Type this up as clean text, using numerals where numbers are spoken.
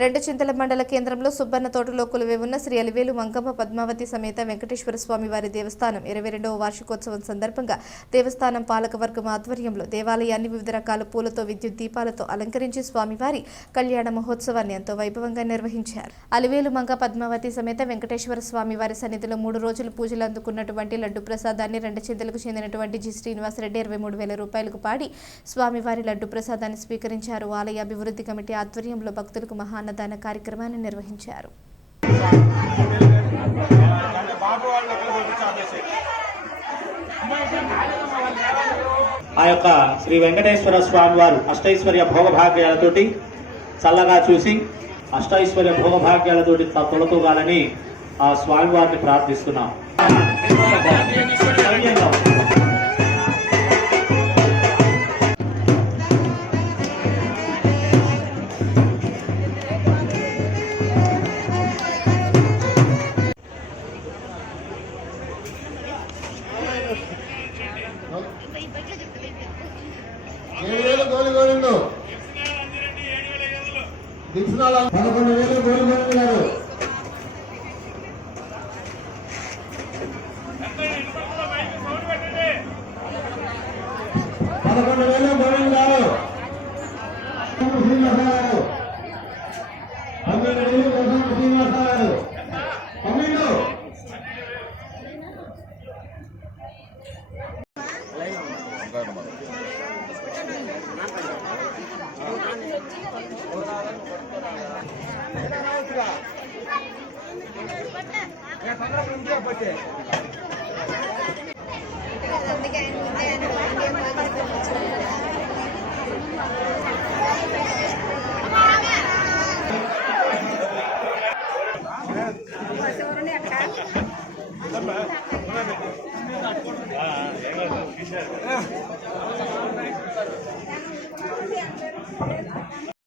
రెండచింతల మండల కేంద్రంలో సుబ్బన్న తోటలో కొలువైవున్న శ్రీ అలివేలు మంగమ్మ పద్మావతి సమేత వెంకటేశ్వర స్వామి వారి దేవస్థానం 22వ వార్షికోత్సవం సందర్భంగా దేవస్థానం పాలకవర్గం ఆధ్వర్యంలో దేవాలయాన్ని వివిధ రకాల పూలతో విద్యుత్ దీపాలతో అలంకరించి స్వామివారి కళ్యాణ మహోత్సవాన్ని ఎంతో వైభవంగా నిర్వహించారు. అలివేలు మంగ పద్మావతి సమేత వెంకటేశ్వర స్వామి వారి సన్నిధిలో 3 రోజులు పూజలు అందుకున్నటువంటి లడ్డు ప్రసాదాన్ని రెండచింతలకు చెందినటువంటి జి శ్రీనివాసరెడ్డి 23,000 రూపాయలకు పాడి స్వామివారి లడ్డు ప్రసాదాన్ని స్వీకరించారు. ఆలయ అభివృద్ధి కమిటీ ఆధ్వర్యంలో భక్తులకు అన్నదాన కార్యక్రమాన్ని నిర్వహించారు. ఆ యొక్క శ్రీ వెంకటేశ్వర స్వామి వారు అష్టైశ్వర్య భోగభాగ్యాలతోటి చల్లగా చూసి అష్టైశ్వర్య భోగభాగ్యాలతోటి తొలతూగాలని ఆ స్వామి వారిని ప్రార్థిస్తున్నాం. గోలి గోవిందు 11,000 గోలి గోవిందు గారు 11,000 గోవిందు గారు 12,000 శ్రీనివాస గారు 12 Apa?